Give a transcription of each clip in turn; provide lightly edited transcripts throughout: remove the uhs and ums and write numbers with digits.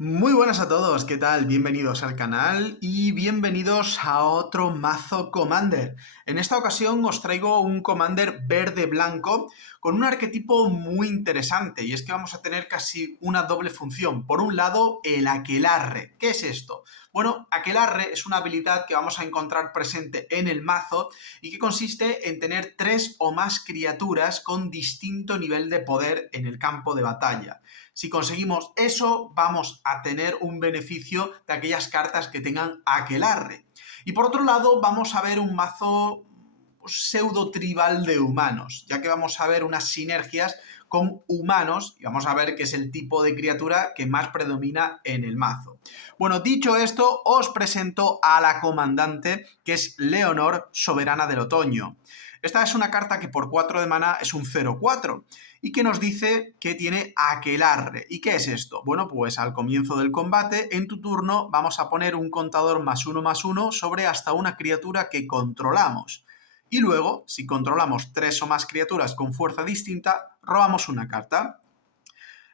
Muy buenas a todos, ¿qué tal? Bienvenidos al canal y bienvenidos a otro mazo Commander. En esta ocasión os traigo un Commander verde-blanco con un arquetipo muy interesante, y es que vamos a tener casi una doble función. Por un lado, el Aquelarre. ¿Qué es esto? Bueno, Aquelarre es una habilidad que vamos a encontrar presente en el mazo y que consiste en tener 3 o más criaturas con distinto nivel de poder en el campo de batalla. Si conseguimos eso, vamos a tener un beneficio de aquellas cartas que tengan Aquelarre. Y por otro lado, vamos a ver un mazo pseudo tribal de humanos, ya que vamos a ver unas sinergias con humanos y vamos a ver que es el tipo de criatura que más predomina en el mazo. Bueno, dicho esto, os presento a la comandante, que es Leonor, soberana del otoño. Esta es una carta que por 4 de maná es un 0-4 y que nos dice que tiene Aquelarre. ¿Y qué es esto? Bueno, pues al comienzo del combate, en tu turno, vamos a poner un contador +1/+1 sobre hasta una criatura que controlamos. Y luego, si controlamos 3 o más criaturas con fuerza distinta, robamos una carta.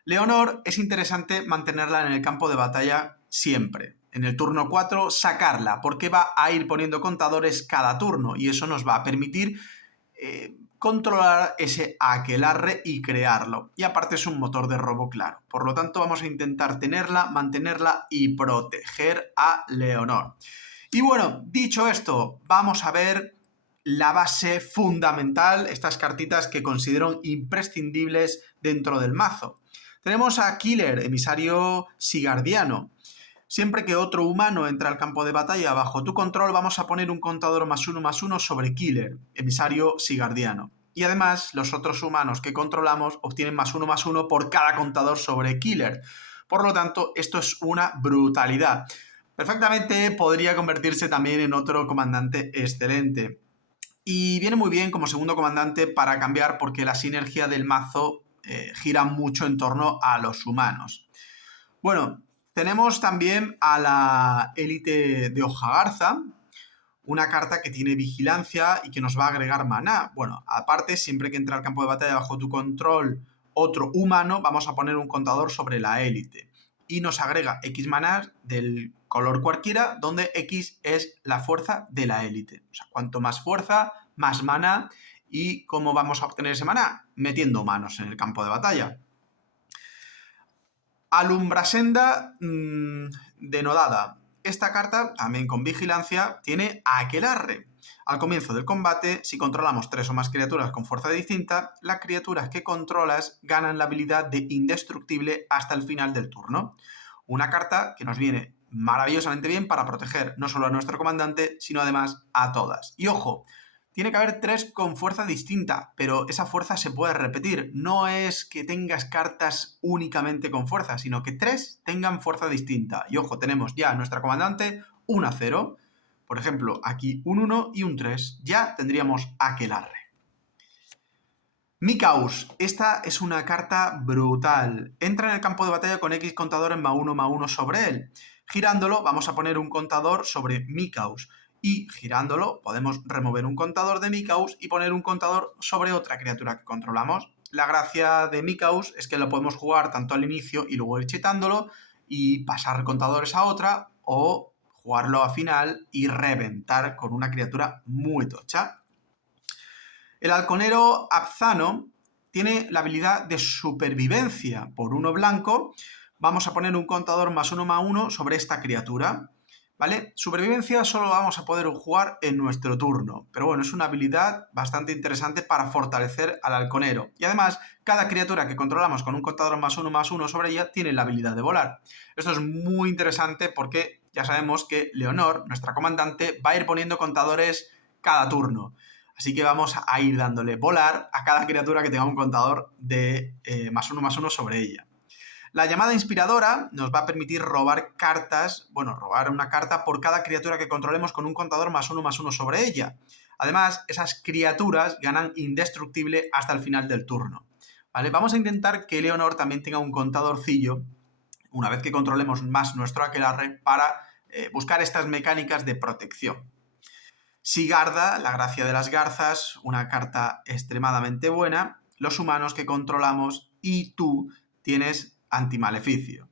Leonor es interesante mantenerla en el campo de batalla siempre. En el turno 4, sacarla, porque va a ir poniendo contadores cada turno y eso nos va a permitir controlar ese Aquelarre y crearlo. Y aparte es un motor de robo claro. Por lo tanto, vamos a intentar tenerla, mantenerla y proteger a Leonor. Y bueno, dicho esto, vamos a ver la base fundamental, estas cartitas que considero imprescindibles dentro del mazo. Tenemos a Killer, emisario sigardiano. Siempre que otro humano entra al campo de batalla bajo tu control, vamos a poner un contador +1/+1 sobre Killer, emisario sigardiano. Y además, los otros humanos que controlamos obtienen +1/+1 por cada contador sobre Killer. Por lo tanto, esto es una brutalidad. Perfectamente podría convertirse también en otro comandante excelente. Y viene muy bien como segundo comandante para cambiar, porque la sinergia del mazo gira mucho en torno a los humanos. Bueno, tenemos también a la élite de Hojagarza, una carta que tiene vigilancia y que nos va a agregar maná. Bueno, aparte, siempre que entra al campo de batalla bajo tu control otro humano, vamos a poner un contador sobre la élite. Y nos agrega X maná del color cualquiera, donde X es la fuerza de la élite. O sea, cuanto más fuerza, más maná. ¿Y cómo vamos a obtener ese maná? Metiendo manos en el campo de batalla. Alumbrasenda denodada. Esta carta, también con vigilancia, tiene Aquelarre. Al comienzo del combate, si controlamos 3 o más criaturas con fuerza distinta, las criaturas que controlas ganan la habilidad de indestructible hasta el final del turno. Una carta que nos viene maravillosamente bien para proteger no solo a nuestro comandante, sino además a todas. Y ojo, tiene que haber 3 con fuerza distinta, pero esa fuerza se puede repetir. No es que tengas cartas únicamente con fuerza, sino que 3 tengan fuerza distinta. Y ojo, tenemos ya a nuestra comandante 1-0. Por ejemplo, aquí un 1 y un 3. Ya tendríamos Aquelarre. Mikaus. Esta es una carta brutal. Entra en el campo de batalla con X contador en +1/+1 sobre él. Girándolo, vamos a poner un contador sobre Mikaus. Y girándolo, podemos remover un contador de Mikaus y poner un contador sobre otra criatura que controlamos. La gracia de Mikaus es que lo podemos jugar tanto al inicio y luego ir chetándolo y pasar contadores a otra, o jugarlo a final y reventar con una criatura muy tocha. El halconero Abzano tiene la habilidad de supervivencia. Por 1 blanco vamos a poner un contador +1/+1 sobre esta criatura. ¿Vale? Supervivencia solo vamos a poder jugar en nuestro turno, pero bueno, es una habilidad bastante interesante para fortalecer al halconero. Y además, cada criatura que controlamos con un contador +1/+1 sobre ella tiene la habilidad de volar. Esto es muy interesante porque ya sabemos que Leonor, nuestra comandante, va a ir poniendo contadores cada turno. Así que vamos a ir dándole volar a cada criatura que tenga un contador de +1/+1 sobre ella. La llamada inspiradora nos va a permitir robar cartas, bueno, robar una carta por cada criatura que controlemos con un contador +1/+1 sobre ella. Además, esas criaturas ganan indestructible hasta el final del turno. ¿Vale? Vamos a intentar que Leonor también tenga un contadorcillo, una vez que controlemos más nuestro Aquelarre, para buscar estas mecánicas de protección. Sigarda, la gracia de las garzas, una carta extremadamente buena. Los humanos que controlamos y tú tienes antimaleficio.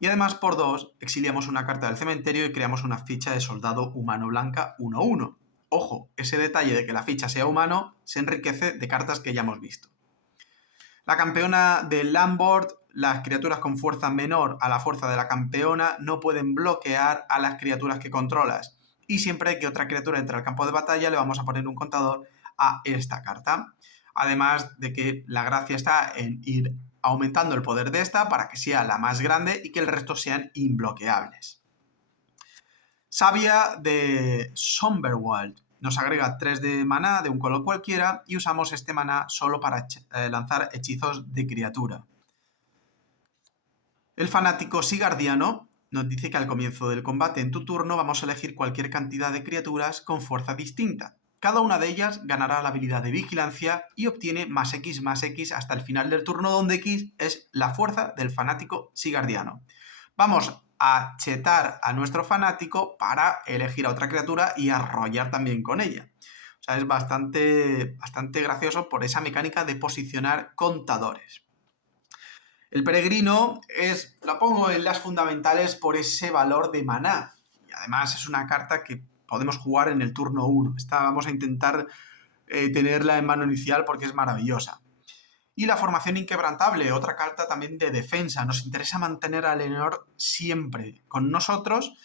Y además por 2 exiliamos una carta del cementerio y creamos una ficha de soldado humano blanca 1/1. Ojo, ese detalle de que la ficha sea humano se enriquece de cartas que ya hemos visto. La campeona del landboard, las criaturas con fuerza menor a la fuerza de la campeona no pueden bloquear a las criaturas que controlas. Y siempre que otra criatura entre al campo de batalla le vamos a poner un contador a esta carta. Además de que la gracia está en ir aumentando el poder de esta para que sea la más grande y que el resto sean imbloqueables. Savia de Somberwald. Nos agrega 3 de maná de un color cualquiera y usamos este maná solo para lanzar hechizos de criatura. El fanático Sigardiano nos dice que al comienzo del combate en tu turno vamos a elegir cualquier cantidad de criaturas con fuerza distinta. Cada una de ellas ganará la habilidad de vigilancia y obtiene +X hasta el final del turno, donde X es la fuerza del fanático Sigardiano. Vamos a chetar a nuestro fanático para elegir a otra criatura y arrollar también con ella. O sea, es bastante gracioso por esa mecánica de posicionar contadores. El peregrino la pongo en las fundamentales por ese valor de maná. Y además es una carta que podemos jugar en el turno 1. Esta vamos a intentar tenerla en mano inicial porque es maravillosa. Y la formación inquebrantable, otra carta también de defensa. Nos interesa mantener a Lenor siempre con nosotros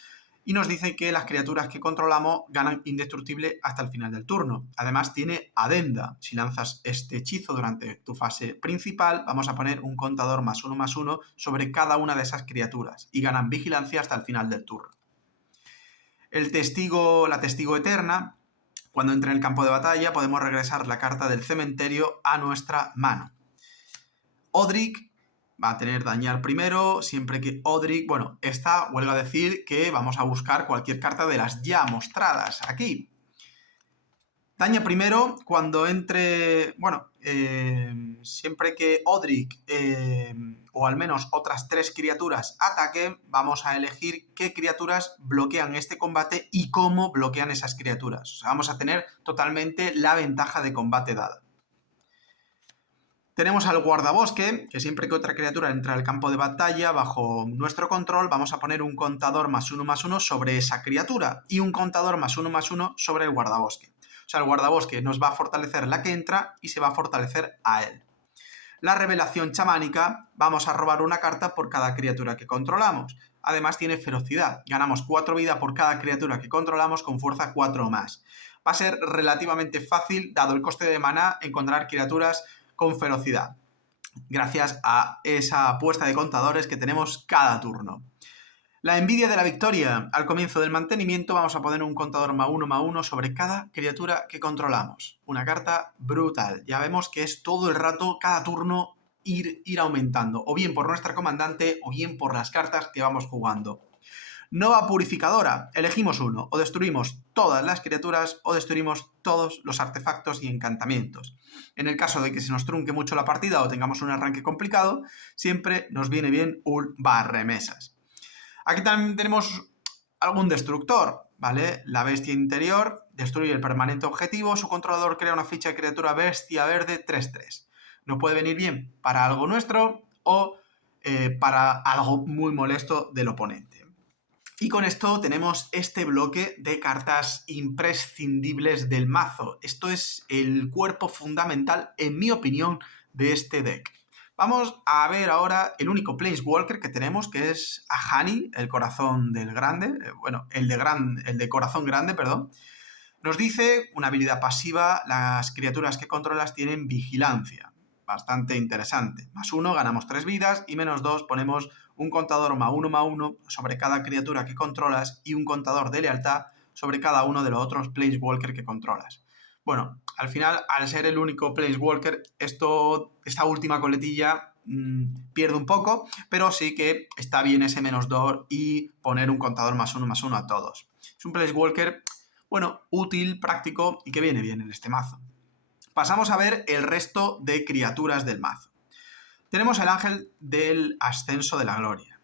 y nos dice que las criaturas que controlamos ganan indestructible hasta el final del turno. Además tiene adenda. Si lanzas este hechizo durante tu fase principal, vamos a poner un contador +1/+1 sobre cada una de esas criaturas y ganan vigilancia hasta el final del turno. La testigo eterna, cuando entre en el campo de batalla podemos regresar la carta del cementerio a nuestra mano. Odric va a tener dañar primero, siempre que Odric... Bueno, esta huelga a decir que vamos a buscar cualquier carta de las ya mostradas aquí. Daña primero cuando entre... Bueno, siempre que Odric o al menos otras 3 criaturas ataquen, vamos a elegir qué criaturas bloquean este combate y cómo bloquean esas criaturas. O sea, vamos a tener totalmente la ventaja de combate dada. Tenemos al guardabosque, que siempre que otra criatura entra al campo de batalla bajo nuestro control, vamos a poner un contador +1/+1 sobre esa criatura y un contador +1/+1 sobre el guardabosque. O sea, el guardabosque nos va a fortalecer la que entra y se va a fortalecer a él. La revelación chamánica, vamos a robar una carta por cada criatura que controlamos. Además tiene ferocidad, ganamos 4 vida por cada criatura que controlamos con fuerza 4 o más. Va a ser relativamente fácil, dado el coste de maná, encontrar criaturas con ferocidad, gracias a esa apuesta de contadores que tenemos cada turno. La envidia de la victoria. Al comienzo del mantenimiento vamos a poner un contador +1/+1 sobre cada criatura que controlamos. Una carta brutal. Ya vemos que es todo el rato, cada turno, ir aumentando. O bien por nuestra comandante, o bien por las cartas que vamos jugando. Nova purificadora. Elegimos uno. O destruimos todas las criaturas o destruimos todos los artefactos y encantamientos. En el caso de que se nos trunque mucho la partida o tengamos un arranque complicado, siempre nos viene bien un barremesas. Aquí también tenemos algún destructor, ¿vale? La bestia interior destruye el permanente objetivo, su controlador crea una ficha de criatura bestia verde 3/3. Nos puede venir bien para algo nuestro o para algo muy molesto del oponente. Y con esto tenemos este bloque de cartas imprescindibles del mazo. Esto es el cuerpo fundamental, en mi opinión, de este deck. Vamos a ver ahora el único Planeswalker que tenemos, que es Ahani, el corazón del grande, el de corazón grande, perdón. Nos dice una habilidad pasiva, las criaturas que controlas tienen vigilancia. Bastante interesante. +1 ganamos 3 vidas y -2 ponemos un contador +1/+1 sobre cada criatura que controlas y un contador de lealtad sobre cada uno de los otros Planeswalker que controlas. Bueno, al final, al ser el único Planeswalker, esta última coletilla pierde un poco, pero sí que está bien ese -2 y poner un contador +1/+1 a todos. Es un Planeswalker, bueno, útil, práctico y que viene bien en este mazo. Pasamos a ver el resto de criaturas del mazo. Tenemos el ángel del ascenso de la gloria.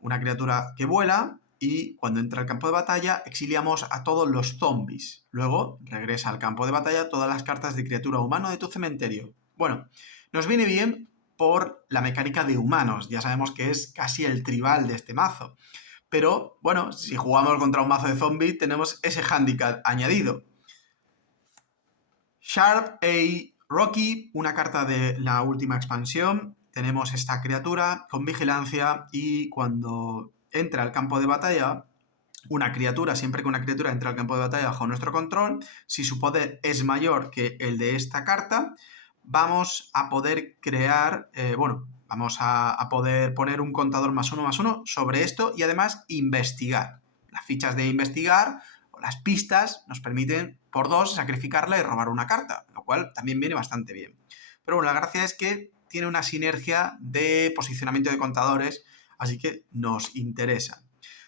Una criatura que vuela y cuando entra al campo de batalla exiliamos a todos los zombies. Luego regresa al campo de batalla todas las cartas de criatura humano de tu cementerio. Bueno, nos viene bien por la mecánica de humanos. Ya sabemos que es casi el tribal de este mazo. Pero, bueno, si jugamos contra un mazo de zombies, tenemos ese handicap añadido. Sharp A. Rocky, una carta de la última expansión. Tenemos esta criatura con vigilancia y cuando entra al campo de batalla, siempre que una criatura entra al campo de batalla bajo nuestro control, si su poder es mayor que el de esta carta, vamos a poder crear, vamos a poder poner un contador +1/+1 sobre esto y además investigar. Las fichas de investigar o las pistas nos permiten por 2 sacrificarla y robar una carta, lo cual también viene bastante bien. Pero bueno, la gracia es que tiene una sinergia de posicionamiento de contadores, así que nos interesa.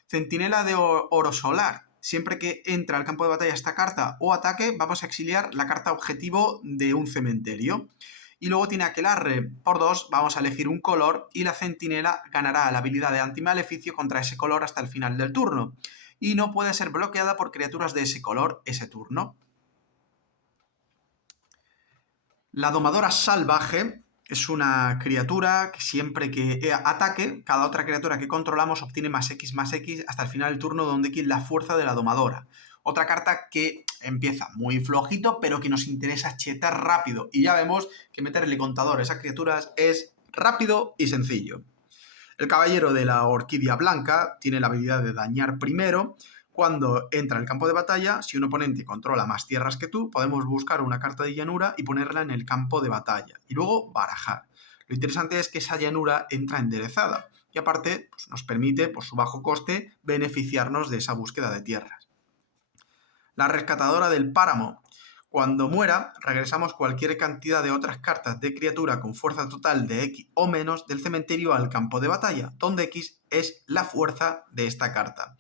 Centinela de Oro Solar. Siempre que entra al campo de batalla esta carta o ataque, vamos a exiliar la carta objetivo de un cementerio. Y luego tiene Aquelarre. Por 2 vamos a elegir un color y la centinela ganará la habilidad de antimaleficio contra ese color hasta el final del turno. Y no puede ser bloqueada por criaturas de ese color ese turno. La Domadora Salvaje es una criatura que siempre que ataque, cada otra criatura que controlamos obtiene +X/+X hasta el final del turno, donde X la fuerza de la domadora. Otra carta que empieza muy flojito, pero que nos interesa chetar rápido. Y ya vemos que meterle contador a esas criaturas es rápido y sencillo. El Caballero de la Orquídea Blanca tiene la habilidad de dañar primero. Cuando entra al campo de batalla, si un oponente controla más tierras que tú, podemos buscar una carta de llanura y ponerla en el campo de batalla. Y luego barajar. Lo interesante es que esa llanura entra enderezada. Y aparte, pues, nos permite, por su bajo coste, beneficiarnos de esa búsqueda de tierras. La Rescatadora del Páramo. Cuando muera, regresamos cualquier cantidad de otras cartas de criatura con fuerza total de X o menos del cementerio al campo de batalla, donde X es la fuerza de esta carta.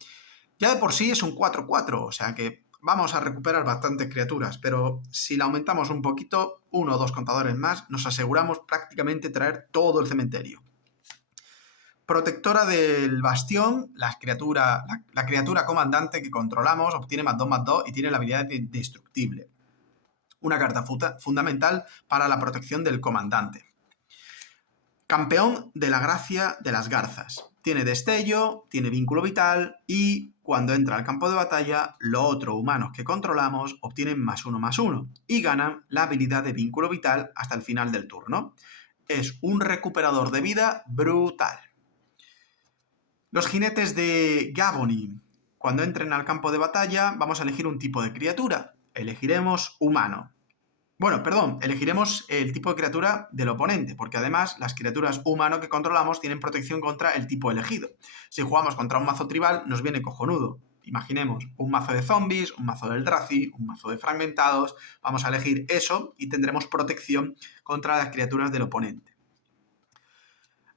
Ya de por sí es un 4/4, o sea que vamos a recuperar bastantes criaturas, pero si la aumentamos un poquito, 1 o 2 contadores más, nos aseguramos prácticamente traer todo el cementerio. Protectora del Bastión, la criatura comandante que controlamos obtiene +2/+2 y tiene la habilidad de indestructible. Una carta fundamental para la protección del comandante. Campeón de la Gracia de las Garzas. Tiene destello, tiene vínculo vital y cuando entra al campo de batalla, los otros humanos que controlamos obtienen +1/+1 y ganan la habilidad de vínculo vital hasta el final del turno. Es un recuperador de vida brutal. Los jinetes de Gavony. Cuando entren al campo de batalla, vamos a elegir un tipo de criatura. Elegiremos humano. Elegiremos el tipo de criatura del oponente, porque además las criaturas humano que controlamos tienen protección contra el tipo elegido. Si jugamos contra un mazo tribal, nos viene cojonudo. Imaginemos un mazo de zombies, un mazo del Eldrazi, un mazo de fragmentados. Vamos a elegir eso y tendremos protección contra las criaturas del oponente.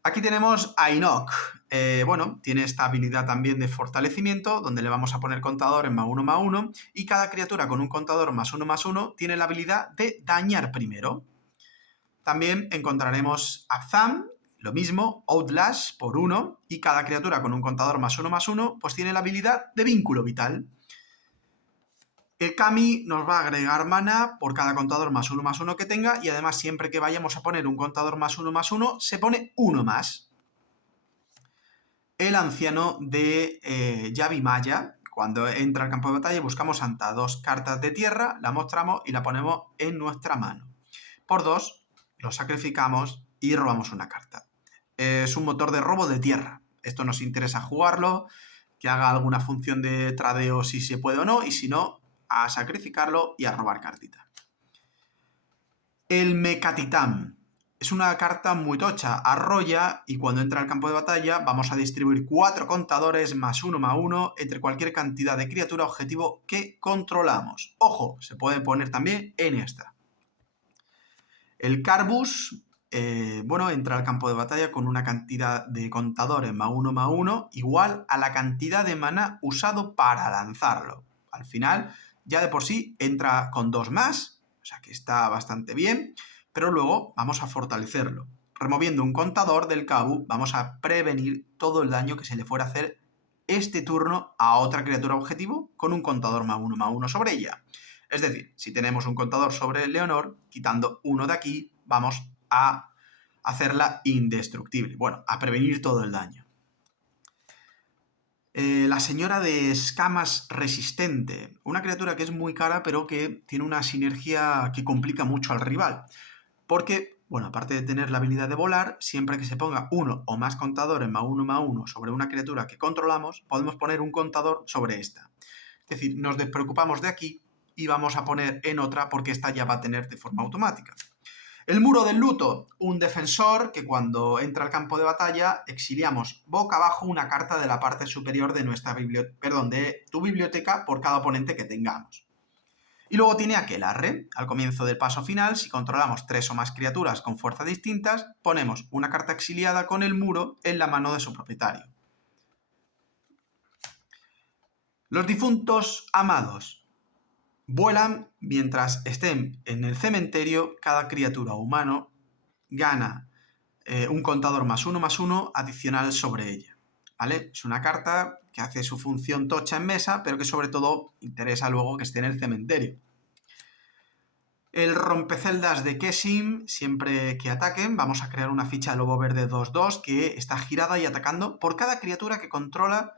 Aquí tenemos a Enoch. Tiene esta habilidad también de fortalecimiento, donde le vamos a poner contadores +1/+1, y cada criatura con un contador +1/+1 tiene la habilidad de dañar primero. También encontraremos a Zam, lo mismo, Outlast por 1, y cada criatura con un contador +1/+1 pues tiene la habilidad de vínculo vital. El Kami nos va a agregar mana por cada contador +1/+1 que tenga y además siempre que vayamos a poner un contador +1/+1 se pone uno más. El anciano de Yavimaya, cuando entra al campo de batalla buscamos ante 2 cartas de tierra, la mostramos y la ponemos en nuestra mano. Por 2 lo sacrificamos y robamos una carta. Es un motor de robo de tierra. Esto nos interesa jugarlo, que haga alguna función de tradeo si se puede o no, y si no, a sacrificarlo y a robar cartita. El Mecatitán. Es una carta muy tocha, arrolla y cuando entra al campo de batalla vamos a distribuir 4 contadores +1/+1 entre cualquier cantidad de criatura objetivo que controlamos. Ojo, se puede poner también en esta. El Carbus, entra al campo de batalla con una cantidad de contadores +1/+1 igual a la cantidad de mana usado para lanzarlo. Al final, ya de por sí entra con 2 más, o sea que está bastante bien, pero luego vamos a fortalecerlo. Removiendo un contador del Cabu, vamos a prevenir todo el daño que se le fuera a hacer este turno a otra criatura objetivo con un contador +1/+1 sobre ella. Es decir, si tenemos un contador sobre Leonor, quitando uno de aquí, vamos a hacerla indestructible. Bueno, a prevenir todo el daño. La señora de escamas resistente. Una criatura que es muy cara, pero que tiene una sinergia que complica mucho al rival. Porque, bueno, aparte de tener la habilidad de volar, siempre que se ponga uno o más contadores +1/+1 sobre una criatura que controlamos, podemos poner un contador sobre esta. Es decir, nos despreocupamos de aquí y vamos a poner en otra porque esta ya va a tener de forma automática. El muro del luto, un defensor que cuando entra al campo de batalla exiliamos boca abajo una carta de la parte superior de de tu biblioteca por cada oponente que tengamos. Y luego tiene aquelarre. Al comienzo del paso final, si controlamos 3 o más criaturas con fuerzas distintas, ponemos una carta exiliada con el muro en la mano de su propietario. Los difuntos amados. Vuelan mientras estén en el cementerio. Cada criatura humano gana un contador +1/+1 adicional sobre ella. ¿Vale? Es una carta que hace su función tocha en mesa, pero que sobre todo interesa luego que esté en el cementerio. El rompeceldas de Kessim, siempre que ataquen, vamos a crear una ficha de lobo verde 2/2 que está girada y atacando por cada criatura que controla,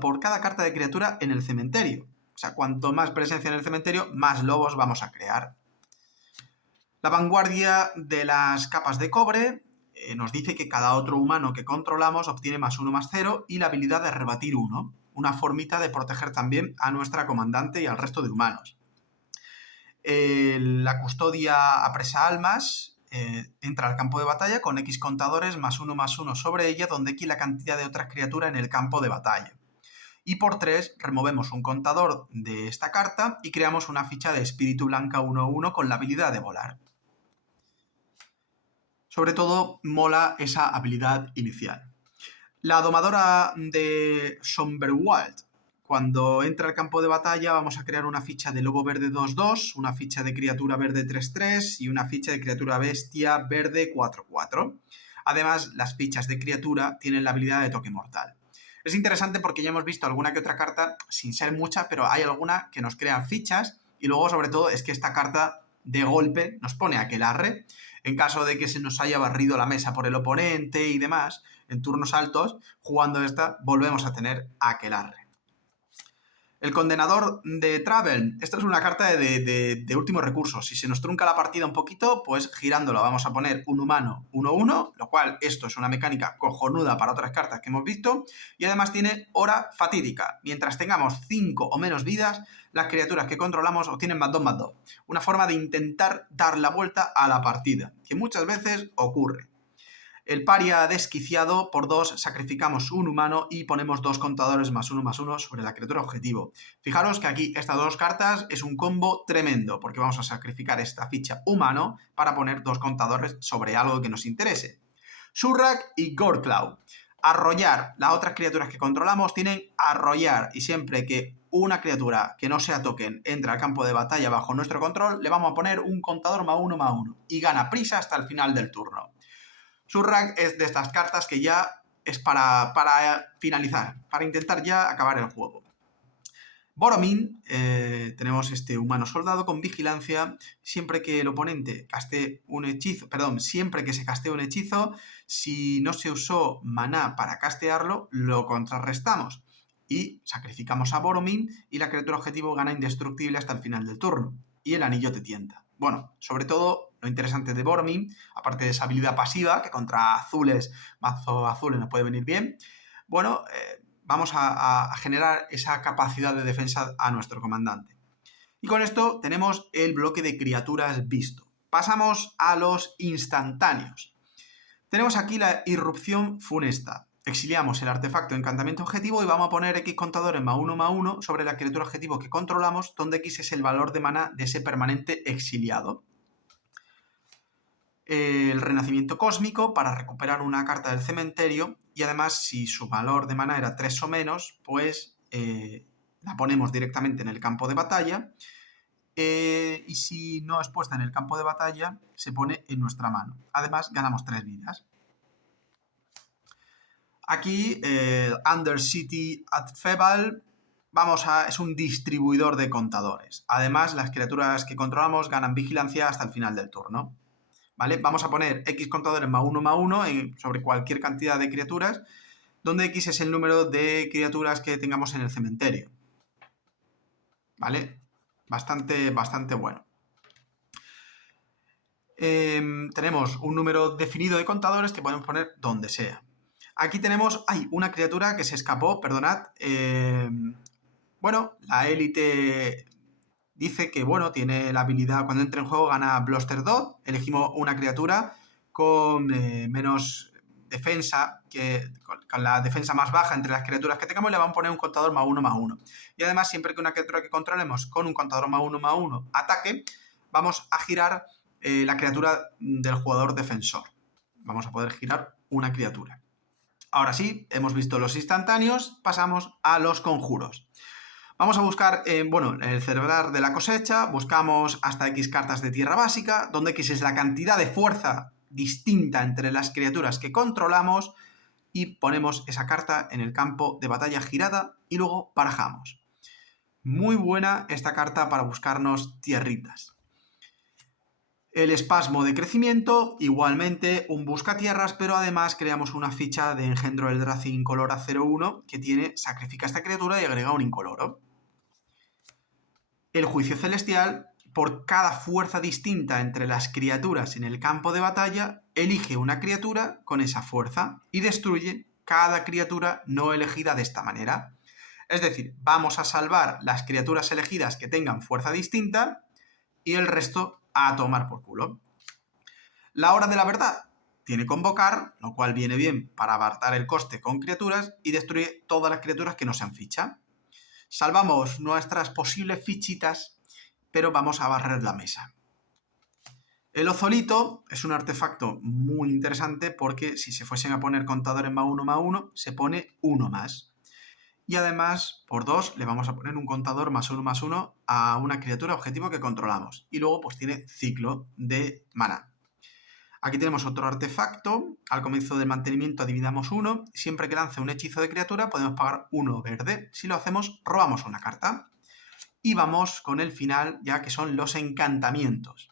por cada carta de criatura en el cementerio. O sea, cuanto más presencia en el cementerio, más lobos vamos a crear. La vanguardia de las capas de cobre nos dice que cada otro humano que controlamos obtiene +1/+0 y la habilidad de rebatir 1. Una formita de proteger también a nuestra comandante y al resto de humanos. La custodia apresa almas entra al campo de batalla con X contadores +1/+1 sobre ella, donde X la cantidad de otras criaturas en el campo de batalla. Y por 3 removemos un contador de esta carta y creamos una ficha de espíritu blanca 1/1 con la habilidad de volar. Sobre todo mola esa habilidad inicial. La domadora de Somberwald. Cuando entra al campo de batalla vamos a crear una ficha de lobo verde 2/2, una ficha de criatura verde 3/3 y una ficha de criatura bestia verde 4/4. Además, las fichas de criatura tienen la habilidad de toque mortal. Es interesante porque ya hemos visto alguna que otra carta, sin ser mucha, pero hay alguna que nos crea fichas y luego sobre todo es que esta carta de golpe nos pone aquelarre. En caso de que se nos haya barrido la mesa por el oponente y demás, en turnos altos, jugando esta, volvemos a tener aquelarre. El condenador de Travel. Esta es una carta de último recurso. Si se nos trunca la partida un poquito, pues girándola vamos a poner un humano 1/1, lo cual esto es una mecánica cojonuda para otras cartas que hemos visto. Y además tiene hora fatídica. Mientras tengamos 5 o menos vidas, las criaturas que controlamos obtienen +2/+2. Una forma de intentar dar la vuelta a la partida, que muchas veces ocurre. El paria desquiciado, por 2 sacrificamos un humano y ponemos 2 contadores +1/+1 sobre la criatura objetivo. Fijaros que aquí estas 2 cartas es un combo tremendo, porque vamos a sacrificar esta ficha humano para poner 2 contadores sobre algo que nos interese. Surrak y Goreclaw. Arrollar. Las otras criaturas que controlamos tienen arrollar, y siempre que una criatura que no sea token entra al campo de batalla bajo nuestro control, le vamos a poner un contador +1/+1 y gana prisa hasta el final del turno. Surrak es de estas cartas que ya es para finalizar, para intentar ya acabar el juego. Boromir, tenemos este humano soldado con vigilancia. Siempre que el oponente castee un hechizo, siempre que se castee un hechizo, si no se usó maná para castearlo, lo contrarrestamos y sacrificamos a Boromir y la criatura objetivo gana indestructible hasta el final del turno. Y el anillo te tienta. Bueno, sobre todo lo interesante de Boromir, aparte de esa habilidad pasiva, que contra azules, mazo azules nos puede venir bien, bueno, vamos a generar esa capacidad de defensa a nuestro comandante. Y con esto tenemos el bloque de criaturas visto. Pasamos a los instantáneos. Tenemos aquí la irrupción funesta. Exiliamos el artefacto encantamiento objetivo y vamos a poner X contadores +1/+1 sobre la criatura objetivo que controlamos, donde X es el valor de maná de ese permanente exiliado. El renacimiento cósmico para recuperar una carta del cementerio y además si su valor de maná era 3 o menos, pues la ponemos directamente en el campo de batalla y si no es puesta en el campo de batalla, se pone en nuestra mano. Además, ganamos 3 vidas. Aquí, Undercity Adfebal, es un distribuidor de contadores. Además, las criaturas que controlamos ganan vigilancia hasta el final del turno. ¿vale? Vamos a poner X contadores más uno sobre cualquier cantidad de criaturas, donde X es el número de criaturas que tengamos en el cementerio, ¿vale? Bastante bueno. Tenemos un número definido de contadores que podemos poner donde sea. Aquí tenemos, una criatura que se escapó, perdonad. Bueno, la élite dice que, bueno, tiene la habilidad, cuando entra en juego gana Bluster Dot. Elegimos una criatura con menos defensa, con la defensa más baja entre las criaturas que tengamos, le vamos a poner un contador +1/+1. Y además, siempre que una criatura que controlemos con un contador +1/+1 ataque, vamos a girar la criatura del jugador defensor. Vamos a poder girar una criatura. Ahora sí, hemos visto los instantáneos, pasamos a los conjuros. Vamos a buscar, en el celebrar de la cosecha, buscamos hasta X cartas de tierra básica, donde X es la cantidad de fuerza distinta entre las criaturas que controlamos, y ponemos esa carta en el campo de batalla girada y luego barajamos. Muy buena esta carta para buscarnos tierritas. El espasmo de crecimiento, igualmente un buscatierras, pero además creamos una ficha de engendro del Eldrazi incolora 0/1 que tiene sacrifica esta criatura y agrega un incoloro. El juicio celestial, por cada fuerza distinta entre las criaturas en el campo de batalla, elige una criatura con esa fuerza y destruye cada criatura no elegida de esta manera. Es decir, vamos a salvar las criaturas elegidas que tengan fuerza distinta y el resto a tomar por culo. La hora de la verdad tiene convocar, lo cual viene bien para abaratar el coste con criaturas y destruye todas las criaturas que no sean ficha. Salvamos nuestras posibles fichitas, pero vamos a barrer la mesa. El ozolito es un artefacto muy interesante porque si se fuesen a poner contadores +1/+1, se pone uno más. Y además, por 2, le vamos a poner un contador +1/+1 a una criatura objetivo que controlamos. Y luego pues tiene ciclo de maná. Aquí tenemos otro artefacto. Al comienzo del mantenimiento dividamos 1. Siempre que lance un hechizo de criatura podemos pagar 1 verde. Si lo hacemos, robamos una carta. Y vamos con el final, ya que son los encantamientos.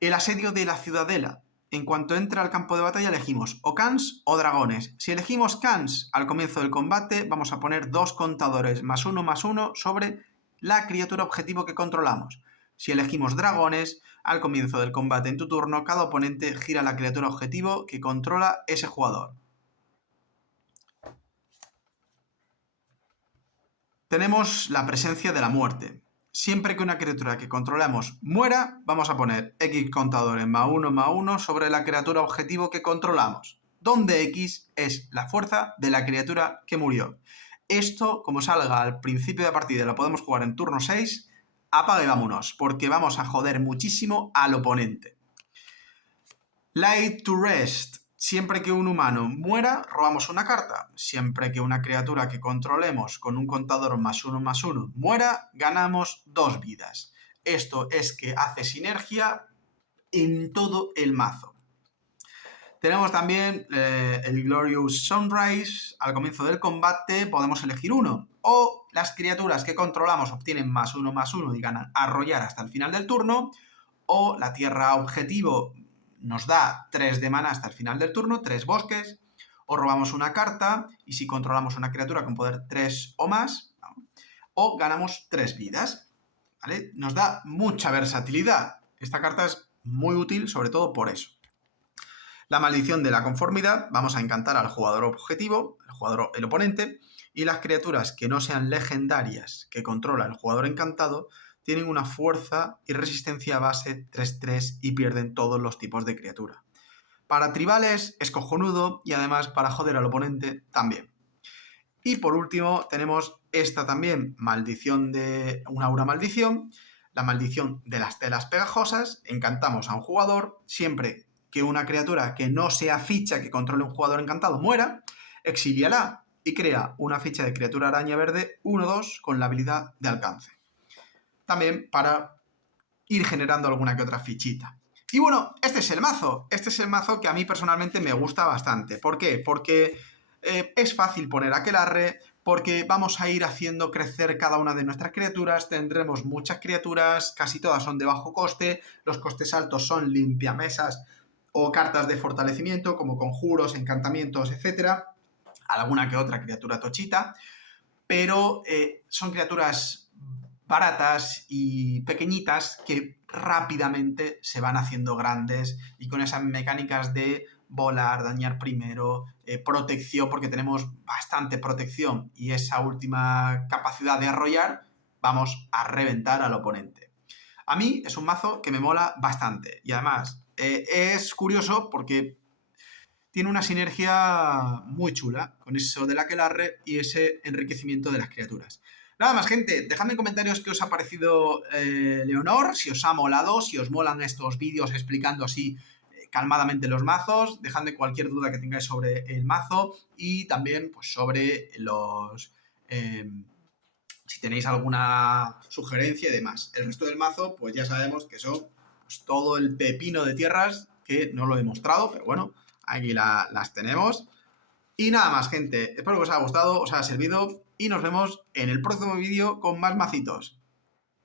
El asedio de la ciudadela. En cuanto entra al campo de batalla elegimos o Khans o dragones. Si elegimos Khans al comienzo del combate, vamos a poner 2 contadores +1/+1 sobre la criatura objetivo que controlamos. Si elegimos dragones, al comienzo del combate en tu turno, cada oponente gira la criatura objetivo que controla ese jugador. Tenemos la presencia de la muerte. Siempre que una criatura que controlamos muera, vamos a poner X contadores +1/+1 sobre la criatura objetivo que controlamos, donde X es la fuerza de la criatura que murió. Esto, como salga al principio de partida, lo podemos jugar en turno 6, apaga y vámonos, porque vamos a joder muchísimo al oponente. Laid to rest. Siempre que un humano muera, robamos una carta. Siempre que una criatura que controlemos con un contador +1/+1 muera, ganamos 2 vidas. Esto es que hace sinergia en todo el mazo. Tenemos también el Glorious Sunrise. Al comienzo del combate podemos elegir uno. O las criaturas que controlamos obtienen +1/+1 y ganan arrollar hasta el final del turno. O la tierra objetivo nos da 3 de mana hasta el final del turno, 3 bosques, o robamos una carta, y si controlamos una criatura con poder 3 o más, o ganamos 3 vidas, ¿vale? Nos da mucha versatilidad. Esta carta es muy útil, sobre todo por eso. La maldición de la conformidad, vamos a encantar al jugador objetivo, el oponente, y las criaturas que no sean legendarias que controla el jugador encantado, tienen una fuerza y resistencia base 3/3 y pierden todos los tipos de criatura. Para tribales es cojonudo y además para joder al oponente también. Y por último tenemos esta también, maldición de una aura maldición, la maldición de las telas pegajosas. Encantamos a un jugador siempre que una criatura que no sea ficha que controle un jugador encantado muera, exíliala y crea una ficha de criatura araña verde 1/2 con la habilidad de alcance. También para ir generando alguna que otra fichita. Y bueno, este es el mazo. Este es el mazo que a mí personalmente me gusta bastante. ¿Por qué? Porque es fácil poner aquelarre, porque vamos a ir haciendo crecer cada una de nuestras criaturas, tendremos muchas criaturas, casi todas son de bajo coste, los costes altos son limpiamesas o cartas de fortalecimiento como conjuros, encantamientos, etcétera, alguna que otra criatura tochita, pero son criaturas baratas y pequeñitas que rápidamente se van haciendo grandes y con esas mecánicas de volar, dañar primero, protección, porque tenemos bastante protección y esa última capacidad de arrollar, vamos a reventar al oponente. A mí es un mazo que me mola bastante y además es curioso porque tiene una sinergia muy chula con eso del aquelarre y ese enriquecimiento de las criaturas. Nada más, gente, dejadme en comentarios qué os ha parecido Leonor, si os ha molado, si os molan estos vídeos explicando así calmadamente los mazos, dejadme cualquier duda que tengáis sobre el mazo y también pues, sobre los... si tenéis alguna sugerencia y demás. El resto del mazo, pues ya sabemos que son pues, todo el pepino de tierras, que no lo he mostrado, pero bueno, aquí las tenemos. Y nada más, gente. Espero que os haya gustado, os haya servido y nos vemos en el próximo vídeo con más macitos.